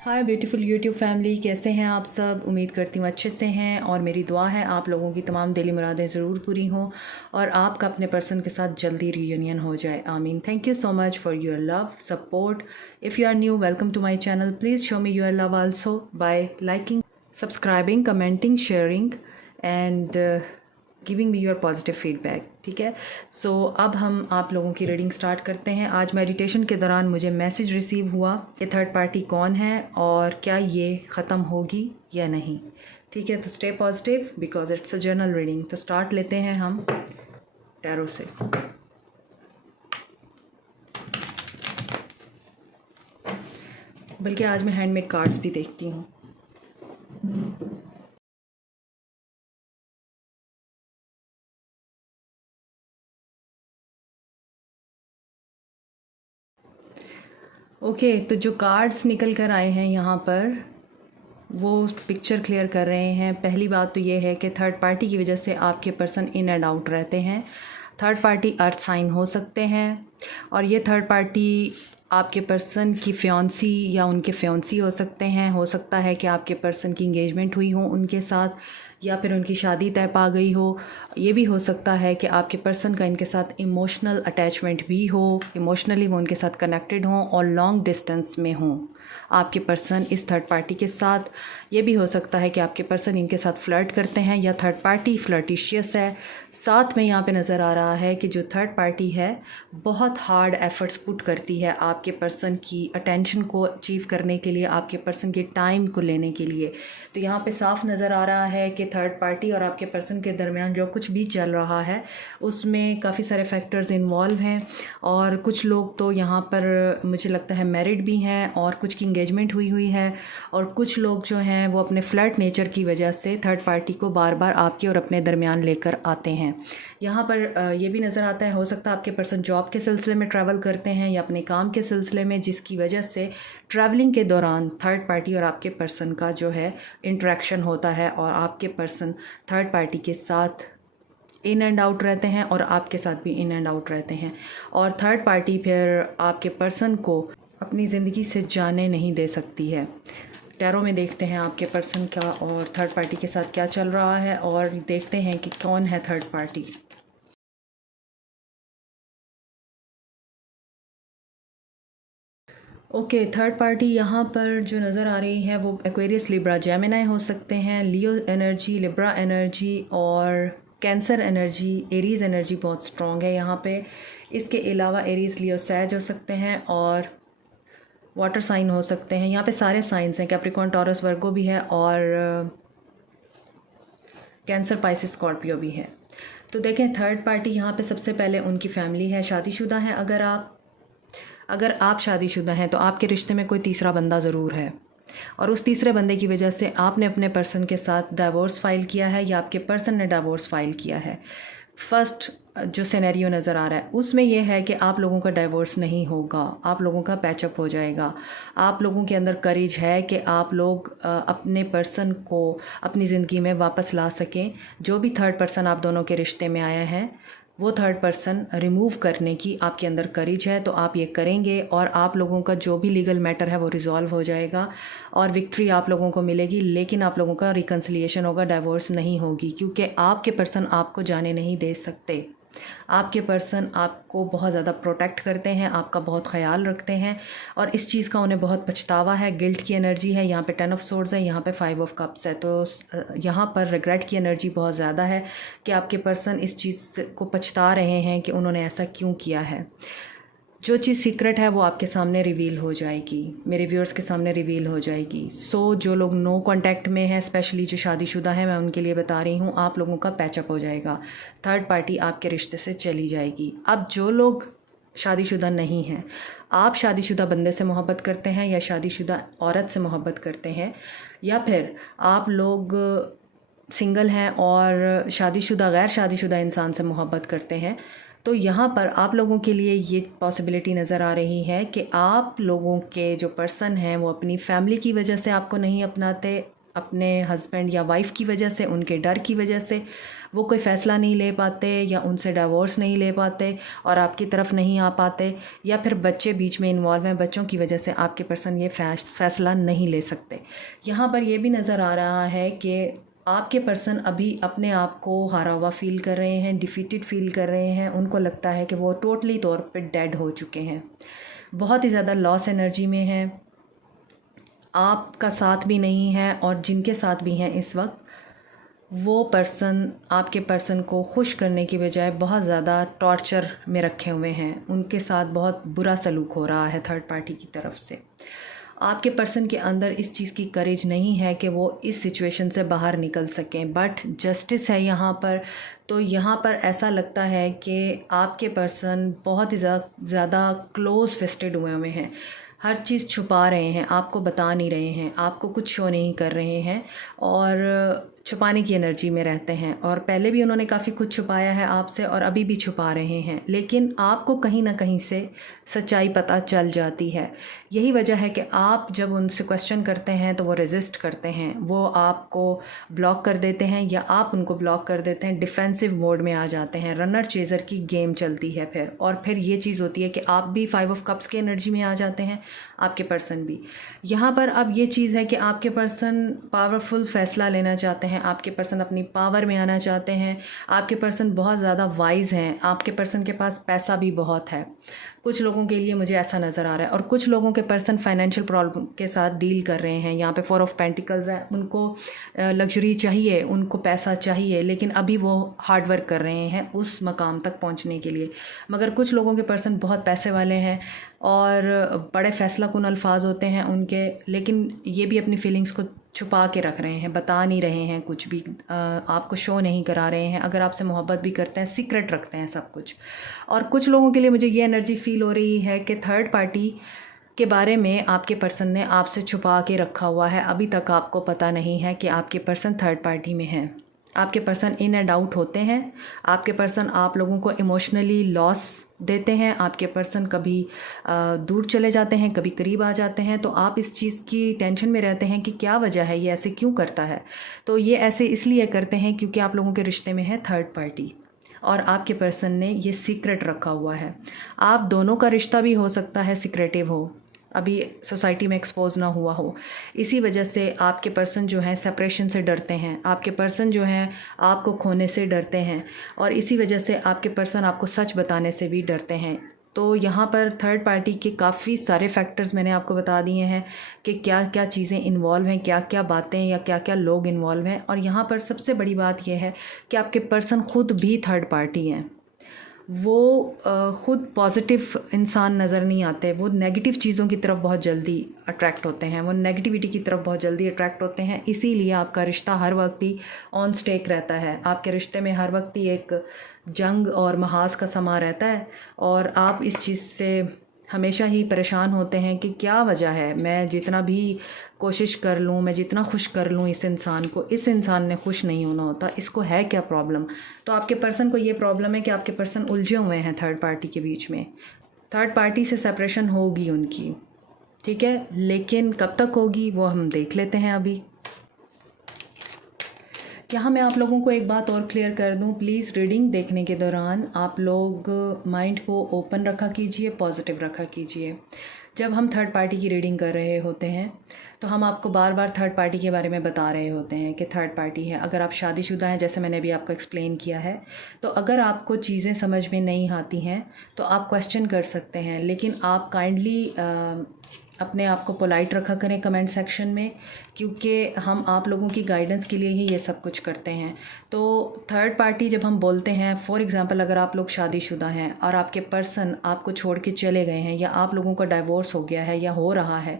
हाय beautiful YouTube family, कैसे हैं आप सब। उम्मीद करती हूँ अच्छे से हैं और मेरी दुआ है आप लोगों की तमाम दिली मुरादें ज़रूर पूरी हों और आपका अपने पर्सन के साथ जल्दी रीयूनियन हो जाए। आमीन। Thank you so much for your love support. If you are new, welcome to my channel. Please show me your love also by liking, subscribing, commenting, sharing and giving me your positive feedback. ठीक है, सो अब हम आप लोगों की reading start करते हैं। आज मेडिटेशन के दौरान मुझे मैसेज रिसीव हुआ कि थर्ड पार्टी कौन है और क्या ये ख़त्म होगी या नहीं। ठीक है, तो stay positive because it's a journal reading. तो स्टार्ट लेते हैं हम टैरो से। बल्कि आज मैं हैंडमेड कार्ड्स भी देखती हूँ। ओके, तो जो कार्ड्स निकल कर आए हैं यहाँ पर वो पिक्चर क्लियर कर रहे हैं। पहली बात तो ये है कि थर्ड पार्टी की वजह से आपके पर्सन इन एंड आउट रहते हैं। थर्ड पार्टी अर्थ साइन हो सकते हैं और ये थर्ड पार्टी आपके पर्सन की फियांसी या उनके फियांसी हो सकते हैं। हो सकता है कि आपके पर्सन की इंगेजमेंट हुई हो उनके साथ या फिर उनकी शादी तय पा गई हो। ये भी हो सकता है कि आपके पर्सन का इनके साथ इमोशनल अटैचमेंट भी हो, इमोशनली वो उनके साथ कनेक्टेड हों और लॉन्ग डिस्टेंस में हों आपके पर्सन इस थर्ड पार्टी के साथ। ये भी हो सकता है कि आपके पर्सन इनके साथ फ्लर्ट करते हैं या थर्ड पार्टी फ्लर्टिशियस है। साथ में यहाँ पे नज़र आ रहा है कि जो थर्ड पार्टी है बहुत हार्ड एफर्ट्स पुट करती है आपके पर्सन की अटेंशन को अचीव करने के लिए, आपके पर्सन के टाइम को लेने के लिए। तो यहाँ पे साफ नज़र आ रहा है कि थर्ड पार्टी और आपके पर्सन के दरमियान जो कुछ भी चल रहा है उसमें काफ़ी सारे फैक्टर्स इन्वॉल्व हैं और कुछ लोग तो यहाँ पर मुझे लगता है मैरिड भी हैं और कुछ की इंगेजमेंट हुई हुई है और कुछ लोग जो हैं वो अपने फ्लर्ट नेचर की वजह से थर्ड पार्टी को बार बार आपके और अपने दरमियान लेकर आते हैं। यहाँ पर ये भी नज़र आता है, हो सकता है आपके पर्सन जॉब के सिलसिले में ट्रैवल करते हैं या अपने काम के सिलसिले में, जिसकी वजह से ट्रैवलिंग के दौरान थर्ड पार्टी और आपके पर्सन का जो है इंटरेक्शन होता है और आपके पर्सन थर्ड पार्टी के साथ इन एंड आउट रहते हैं और आपके साथ भी इन एंड आउट रहते हैं और थर्ड पार्टी फिर आपके पर्सन को अपनी ज़िंदगी से जाने नहीं दे सकती है। टैरो में देखते हैं आपके पर्सन का और थर्ड पार्टी के साथ क्या चल रहा है और देखते हैं कि कौन है third party. Okay, third party यहाँ पर जो नज़र आ रही है वो एक्वेरियस, लिब्रा, जेमिनी हो सकते हैं, लियो एनर्जी, लिब्रा एनर्जी और कैंसर एनर्जी, एरीज़ एनर्जी बहुत स्ट्रॉन्ग है यहाँ पे। इसके अलावा एरीज़, लियो, सैज हो सकते हैं और वाटर साइन हो सकते हैं। यहाँ पे सारे साइंस हैं, कैप्रिकॉर्न, टॉरस, वर्गो भी है और कैंसर, पाइसिस, स्कॉर्पियो भी है। तो देखें थर्ड पार्टी यहाँ पे सबसे पहले उनकी फैमिली है, शादीशुदा हैं। अगर आप शादीशुदा हैं तो आपके रिश्ते में कोई तीसरा बंदा ज़रूर है और उस तीसरे बंदे की वजह से आपने अपने पर्सन के साथ डाइवोर्स फाइल किया है या आपके पर्सन ने डाइवोर्स फाइल किया है। फर्स्ट जो सिनेरियो नज़र आ रहा है उसमें यह है कि आप लोगों का डाइवोर्स नहीं होगा, आप लोगों का पैचअप हो जाएगा। आप लोगों के अंदर करेज है कि आप लोग अपने पर्सन को अपनी ज़िंदगी में वापस ला सकें। जो भी थर्ड पर्सन आप दोनों के रिश्ते में आया है वो थर्ड पर्सन रिमूव करने की आपके अंदर करेज है, तो आप ये करेंगे और आप लोगों का जो भी लीगल मैटर है वो रिजॉल्व हो जाएगा और विक्ट्री आप लोगों को मिलेगी। लेकिन आप लोगों का रिकन्सिलिएशन होगा, डाइवोर्स नहीं होगी, क्योंकि आपके पर्सन आपको जाने नहीं दे सकते। आपके पर्सन आपको बहुत ज़्यादा प्रोटेक्ट करते हैं, आपका बहुत ख्याल रखते हैं और इस चीज़ का उन्हें बहुत पछतावा है। गिल्ट की एनर्जी है, यहाँ पे 10 ऑफ सोर्ड्स है, यहाँ पे 5 ऑफ कप्स है। तो यहाँ पर रिग्रेट की एनर्जी बहुत ज़्यादा है कि आपके पर्सन इस चीज़ को पछता रहे हैं कि उन्होंने ऐसा क्यों किया है। जो चीज़ सीक्रेट है वो आपके सामने रिवील हो जाएगी, मेरे व्यूअर्स के सामने रिवील हो जाएगी। सो जो लोग नो कांटेक्ट में हैं, स्पेशली जो शादीशुदा हैं, मैं उनके लिए बता रही हूँ, आप लोगों का पैचअप हो जाएगा, थर्ड पार्टी आपके रिश्ते से चली जाएगी। अब जो लोग शादीशुदा नहीं हैं, आप शादीशुदा बंदे से मोहब्बत करते हैं या शादीशुदा औरत से मोहब्बत करते हैं या फिर आप लोग सिंगल हैं और शादीशुदा गैर शादीशुदा इंसान से मोहब्बत करते हैं, तो यहाँ पर आप लोगों के लिए ये पॉसिबिलिटी नज़र आ रही है कि आप लोगों के जो पर्सन हैं वो अपनी फैमिली की वजह से आपको नहीं अपनाते, अपने हस्बैंड या वाइफ की वजह से, उनके डर की वजह से वो कोई फ़ैसला नहीं ले पाते या उनसे डिवोर्स नहीं ले पाते और आपकी तरफ नहीं आ पाते, या फिर बच्चे बीच में इन्वॉल्व हैं, बच्चों की वजह से आपके पर्सन ये फ़ैसला नहीं ले सकते। यहाँ पर ये भी नज़र आ रहा है कि आपके पर्सन अभी अपने आप को हारा हुआ फ़ील कर रहे हैं, डिफीटेड फ़ील कर रहे हैं। उनको लगता है कि वो टोटली तौर पे डेड हो चुके हैं, बहुत ही ज़्यादा लॉस एनर्जी में हैं, आपका साथ भी नहीं है, और जिनके साथ भी हैं इस वक्त वो पर्सन आपके पर्सन को खुश करने की बजाय बहुत ज़्यादा टॉर्चर में रखे हुए हैं। उनके साथ बहुत बुरा सलूक हो रहा है थर्ड पार्टी की तरफ से। आपके पर्सन के अंदर इस चीज़ की करेज नहीं है कि वो इस सिचुएशन से बाहर निकल सकें, बट जस्टिस है यहाँ पर। तो यहाँ पर ऐसा लगता है कि आपके पर्सन बहुत ही ज़्यादा क्लोज फिस्टेड हुए हुए हैं, हर चीज़ छुपा रहे हैं, आपको बता नहीं रहे हैं, आपको कुछ शो नहीं कर रहे हैं और छुपाने की एनर्जी में रहते हैं। और पहले भी उन्होंने काफ़ी कुछ छुपाया है आपसे और अभी भी छुपा रहे हैं, लेकिन आपको कहीं ना कहीं से सच्चाई पता चल जाती है। यही वजह है कि आप जब उनसे क्वेश्चन करते हैं तो वो रेजिस्ट करते हैं, वो आपको ब्लॉक कर देते हैं या आप उनको ब्लॉक कर देते हैं, डिफेंसिव मोड में आ जाते हैं, रनर चेज़र की गेम चलती है फिर। और फिर ये चीज़ होती है कि आप भी 5 ऑफ कप्स की एनर्जी में आ जाते हैं, आपके पर्सन भी। यहाँ पर अब ये चीज़ है कि आपके पर्सन पावरफुल फ़ैसला लेना चाहते हैं, आपके पर्सन अपनी पावर में आना चाहते हैं, आपके पर्सन बहुत ज़्यादा वाइज हैं, आपके पर्सन के पास पैसा भी बहुत है। कुछ लोगों के लिए मुझे ऐसा नज़र आ रहा है, और कुछ लोगों के पर्सन फाइनेंशियल प्रॉब्लम के साथ डील कर रहे हैं। यहाँ पे 4 ऑफ पेंटिकल्स है, उनको लग्जरी चाहिए, उनको पैसा चाहिए, लेकिन अभी वो हार्ड वर्क कर रहे हैं उस मकाम तक पहुँचने के लिए। मगर कुछ लोगों के पर्सन बहुत पैसे वाले हैं और बड़े फ़ैसला कुन अल्फाज होते हैं उनके, लेकिन ये भी अपनी फीलिंग्स को छुपा के रख रहे हैं, बता नहीं रहे हैं कुछ भी, आपको शो नहीं करा रहे हैं। अगर आपसे मोहब्बत भी करते हैं, सीक्रेट रखते हैं सब कुछ। और कुछ लोगों के लिए मुझे ये एनर्जी फ़ील हो रही है कि थर्ड पार्टी के बारे में आपके पर्सन ने आपसे छुपा के रखा हुआ है। अभी तक आपको पता नहीं है कि आपके पर्सन थर्ड पार्टी में हैं। आपके पर्सन इन एंड आउट होते हैं, आपके पर्सन आप लोगों को इमोशनली लॉस देते हैं, आपके पर्सन कभी दूर चले जाते हैं, कभी करीब आ जाते हैं। तो आप इस चीज़ की टेंशन में रहते हैं कि क्या वजह है, ये ऐसे क्यों करता है। तो ये ऐसे इसलिए करते हैं क्योंकि आप लोगों के रिश्ते में है थर्ड पार्टी और आपके पर्सन ने ये सीक्रेट रखा हुआ है। आप दोनों का रिश्ता भी हो सकता है सीक्रेटिव हो, अभी सोसाइटी में एक्सपोज ना हुआ हो। इसी वजह से आपके पर्सन जो है सेपरेशन से डरते हैं, आपके पर्सन जो है आपको खोने से डरते हैं, और इसी वजह से आपके पर्सन आपको सच बताने से भी डरते हैं। तो यहाँ पर थर्ड पार्टी के काफ़ी सारे फैक्टर्स मैंने आपको बता दिए हैं कि क्या क्या चीज़ें इन्वॉल्व हैं, क्या क्या बातें या क्या क्या लोग इन्वॉल्व हैं। और यहाँ पर सबसे बड़ी बात यह है कि आपके पर्सन ख़ुद भी थर्ड पार्टी हैं। वो ख़ुद पॉजिटिव इंसान नज़र नहीं आते, वो नेगेटिव चीज़ों की तरफ बहुत जल्दी अट्रैक्ट होते हैं, वो नेगेटिविटी की तरफ बहुत जल्दी अट्रैक्ट होते हैं। इसीलिए आपका रिश्ता हर वक्त ही ऑन स्टेक रहता है, आपके रिश्ते में हर वक्त ही एक जंग और महाज का समा रहता है, और आप इस चीज़ से हमेशा ही परेशान होते हैं कि क्या वजह है, मैं जितना भी कोशिश कर लूँ, मैं जितना खुश कर लूँ इस इंसान को, इस इंसान ने खुश नहीं होना होता, इसको है क्या प्रॉब्लम। तो आपके पर्सन को ये प्रॉब्लम है कि आपके पर्सन उलझे हुए हैं थर्ड पार्टी के बीच में। थर्ड पार्टी से सेपरेशन होगी उनकी, ठीक है, लेकिन कब तक होगी वो हम देख लेते हैं। अभी यहाँ मैं आप लोगों को एक बात और क्लियर कर दूँ, प्लीज़ रीडिंग देखने के दौरान आप लोग माइंड को ओपन रखा कीजिए, पॉजिटिव रखा कीजिए। जब हम थर्ड पार्टी की रीडिंग कर रहे होते हैं तो हम आपको बार बार थर्ड पार्टी के बारे में बता रहे होते हैं कि थर्ड पार्टी है। अगर आप शादीशुदा हैं, जैसे मैंने अभी आपको एक्सप्लेन किया है, तो अगर आपको चीज़ें समझ में नहीं आती हैं तो आप क्वेश्चन कर सकते हैं, लेकिन आप काइंडली अपने आप को पोलाइट रखा करें कमेंट सेक्शन में, क्योंकि हम आप लोगों की गाइडेंस के लिए ही ये सब कुछ करते हैं। तो थर्ड पार्टी जब हम बोलते हैं, फॉर एग्ज़ाम्पल अगर आप लोग शादीशुदा हैं और आपके पर्सन आपको छोड़ के चले गए हैं, या आप लोगों का डाइवोर्स हो गया है या हो रहा है,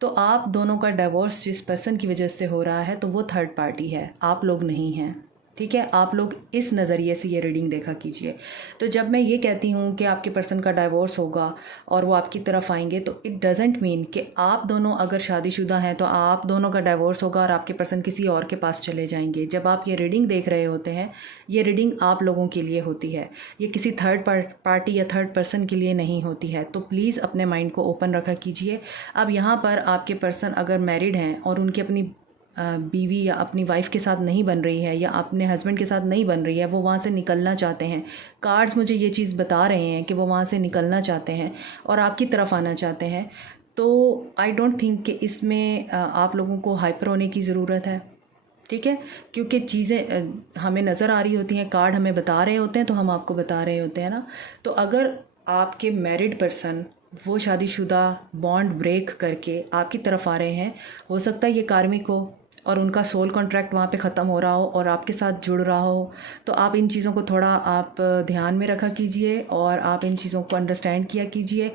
तो आप दोनों का डाइवोर्स जिस पर्सन की वजह से हो रहा है तो वो थर्ड पार्टी है, आप लोग नहीं हैं, ठीक है। आप लोग इस नज़रिए से ये रीडिंग देखा कीजिए। तो जब मैं ये कहती हूँ कि आपके पर्सन का डाइवोर्स होगा और वो आपकी तरफ आएंगे, तो इट डजेंट मीन कि आप दोनों अगर शादीशुदा हैं तो आप दोनों का डाइवोर्स होगा और आपके पर्सन किसी और के पास चले जाएंगे। जब आप ये रीडिंग देख रहे होते हैं, ये रीडिंग आप लोगों के लिए होती है, ये किसी थर्ड पार्टी या थर्ड पर्सन के लिए नहीं होती है। तो प्लीज़ अपने माइंड को ओपन रखा कीजिए। अब यहाँ पर आपके पर्सन अगर मैरिड हैं और उनकी अपनी बीवी या अपनी वाइफ के साथ नहीं बन रही है या अपने हस्बैंड के साथ नहीं बन रही है, वो वहाँ से निकलना चाहते हैं। कार्ड्स मुझे ये चीज़ बता रहे हैं कि वो वहाँ से निकलना चाहते हैं और आपकी तरफ आना चाहते हैं। तो आई डोंट थिंक कि इसमें आप लोगों को हाइपर होने की ज़रूरत है, ठीक है, क्योंकि चीज़ें हमें नज़र आ रही होती हैं, कार्ड हमें बता रहे होते हैं तो हम आपको बता रहे होते हैं ना। तो अगर आपके मैरिड पर्सन वो शादीशुदा बॉन्ड ब्रेक करके आपकी तरफ आ रहे हैं, हो सकता है ये कार्मिक हो और उनका सोल कॉन्ट्रैक्ट वहाँ पे ख़त्म हो रहा हो और आपके साथ जुड़ रहा हो। तो आप इन चीज़ों को थोड़ा आप ध्यान में रखा कीजिए और आप इन चीज़ों को अंडरस्टैंड किया कीजिए।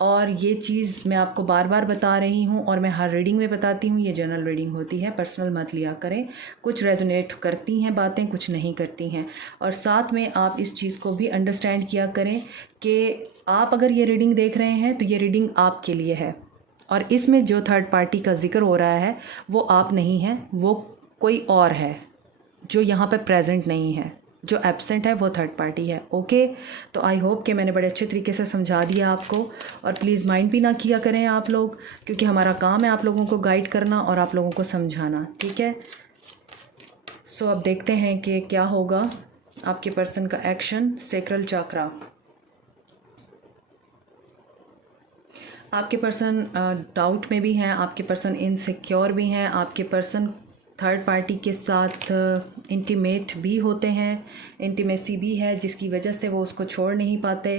और ये चीज़ मैं आपको बार बार बता रही हूँ और मैं हर रीडिंग में बताती हूँ, ये जनरल रीडिंग होती है, पर्सनल मत लिया करें। कुछ रेजोनेट करती हैं बातें, कुछ नहीं करती हैं। और साथ में आप इस चीज़ को भी अंडरस्टैंड किया करें कि आप अगर ये रीडिंग देख रहे हैं तो ये रीडिंग आपके लिए है और इसमें जो थर्ड पार्टी का जिक्र हो रहा है वो आप नहीं हैं, वो कोई और है जो यहाँ पे प्रेजेंट नहीं है। जो एब्सेंट है वो थर्ड पार्टी है। ओके, तो आई होप कि मैंने बड़े अच्छे तरीके से समझा दिया आपको। और प्लीज़ माइंड भी ना किया करें आप लोग, क्योंकि हमारा काम है आप लोगों को गाइड करना और आप लोगों को समझाना, ठीक है। सो अब देखते हैं कि क्या होगा आपके पर्सन का एक्शन। सैक्रल चक्रा, आपके पर्सन डाउट में भी हैं, आपके पर्सन इनसिक्योर भी हैं, आपके पर्सन थर्ड पार्टी के साथ इंटीमेट भी होते हैं, इंटीमेसी भी है जिसकी वजह से वो उसको छोड़ नहीं पाते।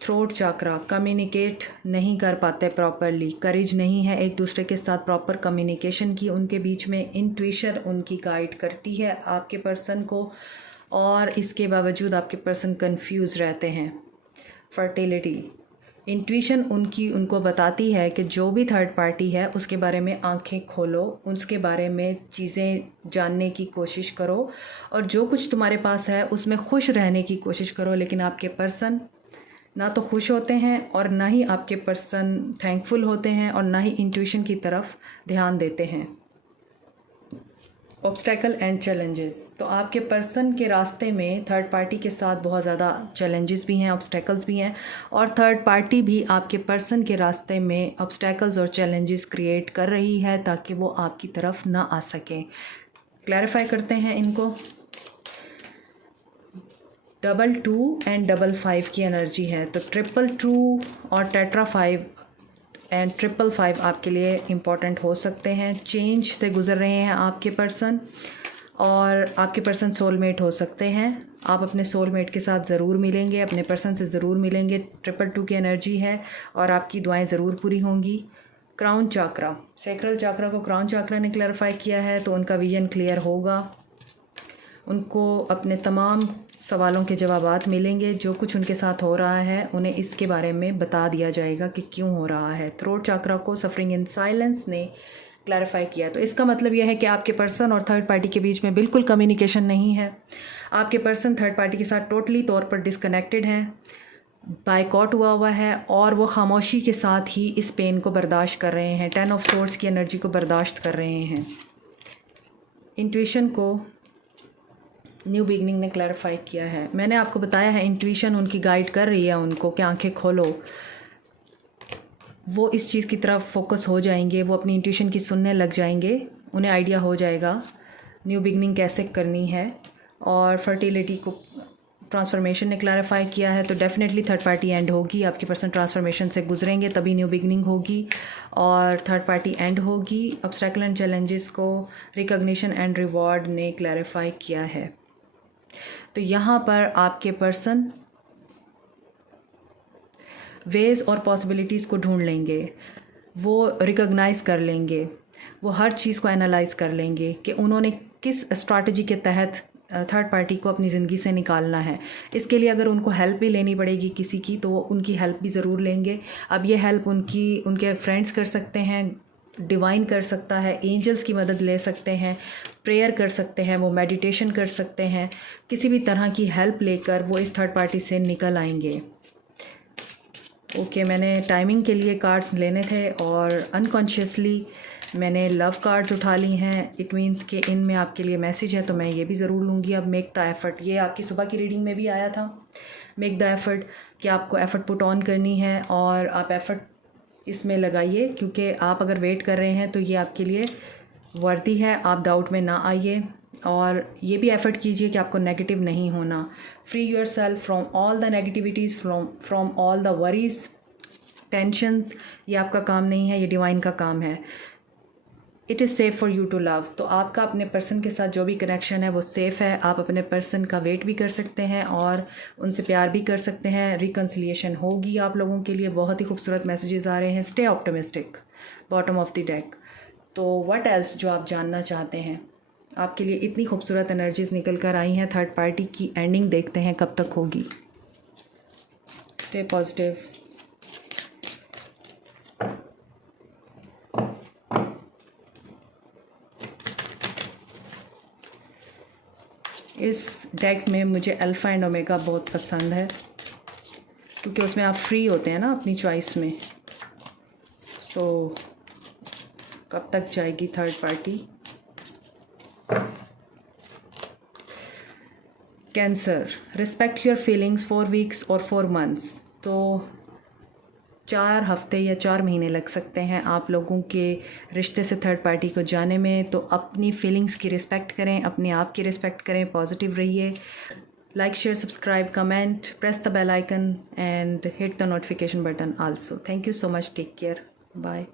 थ्रोट चक्रा, कम्युनिकेट नहीं कर पाते प्रॉपरली, करेज नहीं है एक दूसरे के साथ प्रॉपर कम्युनिकेशन की उनके बीच में। इंट्यूशन उनकी गाइड करती है आपके पर्सन को और इसके बावजूद आपके पर्सन कंफ्यूज रहते हैं। फर्टिलिटी, इंट्यूशन उनको बताती है कि जो भी थर्ड पार्टी है उसके बारे में आंखें खोलो, उसके बारे में चीज़ें जानने की कोशिश करो और जो कुछ तुम्हारे पास है उसमें खुश रहने की कोशिश करो। लेकिन आपके पर्सन ना तो खुश होते हैं और ना ही आपके पर्सन थैंकफुल होते हैं और ना ही इंट्यूशन की तरफ ध्यान देते हैं। ऑब्स्टेकल एंड चैलेंजेस, तो आपके पर्सन के रास्ते में थर्ड पार्टी के साथ बहुत ज़्यादा चैलेंजेस भी हैं, ऑब्स्टेकल्स भी हैं और थर्ड पार्टी भी आपके पर्सन के रास्ते में ऑब्स्टेकल्स और चैलेंजेस क्रिएट कर रही है ताकि वो आपकी तरफ ना आ सकें। क्लैरिफाई करते हैं इनको। 2 एंड 5 की एनर्जी है, तो 2 और टेट्रा 5 एंड 5 आपके लिए इम्पॉर्टेंट हो सकते हैं। चेंज से गुज़र रहे हैं आपके पर्सन और आपके पर्सन सोलमेट हो सकते हैं। आप अपने सोलमेट के साथ ज़रूर मिलेंगे, अपने पर्सन से ज़रूर मिलेंगे। 2 की एनर्जी है और आपकी दुआएं ज़रूर पूरी होंगी। क्राउन चक्रा, सैक्रल चक्रा को क्राउन चक्रा ने क्लैरिफाई किया है, तो उनका विजन क्लियर होगा, उनको अपने तमाम सवालों के जवाबात मिलेंगे। जो कुछ उनके साथ हो रहा है उन्हें इसके बारे में बता दिया जाएगा कि क्यों हो रहा है। थ्रोट चक्रा को सफरिंग इन साइलेंस ने क्लैरिफाई किया, तो इसका मतलब यह है कि आपके पर्सन और थर्ड पार्टी के बीच में बिल्कुल कम्युनिकेशन नहीं है। आपके पर्सन थर्ड पार्टी के साथ टोटली तौर पर डिस्कनेक्टेड हैं, बायकॉट हुआ है और वो खामोशी के साथ ही इस पेन को बर्दाश्त कर रहे हैं। 10 ऑफ सोर्ड्स की एनर्जी को बर्दाश्त कर रहे हैं। इंट्यूशन को न्यू बिगनिंग ने क्लैरिफाई किया है। मैंने आपको बताया है इंट्यूशन उनकी गाइड कर रही है उनको कि आंखें खोलो, वो इस चीज़ की तरफ फोकस हो जाएंगे, वो अपनी इंट्यूशन की सुनने लग जाएंगे, उन्हें आइडिया हो जाएगा न्यू बिगनिंग कैसे करनी है। और फर्टिलिटी को ट्रांसफॉर्मेशन ने क्लैरिफाई किया है, तो डेफिनेटली थर्ड पार्टी एंड होगी। आपके पर्सन ट्रांसफॉर्मेशन से गुजरेंगे तभी न्यू बिगनिंग होगी और थर्ड पार्टी एंड होगी। ऑब्स्टेकल एंड चैलेंजेस को रिकॉग्निशन एंड रिवॉर्ड ने क्लैरिफाई किया है। तो यहाँ पर आपके पर्सन वेज और पॉसिबिलिटीज़ को ढूंढ लेंगे, वो रिकॉग्नाइज़ कर लेंगे, वो हर चीज़ को एनालाइज कर लेंगे कि उन्होंने किस स्ट्रैटेजी के तहत थर्ड पार्टी को अपनी ज़िंदगी से निकालना है। इसके लिए अगर उनको हेल्प भी लेनी पड़ेगी किसी की, तो वो उनकी हेल्प भी ज़रूर लेंगे। अब ये हेल्प उनके फ्रेंड्स कर सकते हैं, डिवाइन कर सकता है, एंजल्स की मदद ले सकते हैं, प्रेयर कर सकते हैं, वो मेडिटेशन कर सकते हैं, किसी भी तरह की हेल्प लेकर वो इस थर्ड पार्टी से निकल आएंगे। ओके, मैंने टाइमिंग के लिए कार्ड्स लेने थे और अनकॉन्शियसली मैंने लव कार्ड्स उठा ली हैं। इट मीन्स कि इनमें आपके लिए मैसेज है, तो मैं ये भी ज़रूर लूँगी। अब मेक द एफ़र्ट, ये आपकी सुबह की रीडिंग में भी आया था। मेक द एफ़र्ट कि आपको एफ़र्ट पुट ऑन करनी है और आप एफ़र्ट इसमें लगाइए, क्योंकि आप अगर वेट कर रहे हैं तो ये आपके लिए वर्दी है, आप डाउट में ना आइए और ये भी एफर्ट कीजिए कि आपको नेगेटिव नहीं होना। Free your self from all the negativities, from all the worries, tensions. ये आपका काम नहीं है, ये डिवाइन का काम है। It is safe for you to love. तो आपका अपने पर्सन के साथ जो भी कनेक्शन है वो सेफ़ है। आप अपने पर्सन का वेट भी कर सकते हैं और उनसे प्यार भी कर सकते हैं। रिकन्सिलिएशन होगी आप लोगों के लिए। बहुत ही खूबसूरत मैसेजेस आ रहे हैं। Stay optimistic, bottom of the deck. तो व्हाट एल्स जो आप जानना चाहते हैं, आपके लिए इतनी खूबसूरत एनर्जीज निकल कर आई हैं। थर्ड पार्टी की एंडिंग देखते हैं कब तक होगी। Stay positive. इस डेक में मुझे अल्फ़ा एंड ओमेगा बहुत पसंद है क्योंकि उसमें आप फ्री होते हैं ना अपनी चॉइस में। सो कब तक जाएगी third party? Cancer, respect your feelings 4 weeks और 4 मंथ्स। तो 4 हफ्ते या 4 महीने लग सकते हैं आप लोगों के रिश्ते से थर्ड पार्टी को जाने में। तो अपनी फीलिंग्स की रिस्पेक्ट करें, अपने आप की रिस्पेक्ट करें, पॉजिटिव रहिए। Like, share, subscribe, comment, press the bell icon and hit the notification button also. Thank you so much, take care, bye.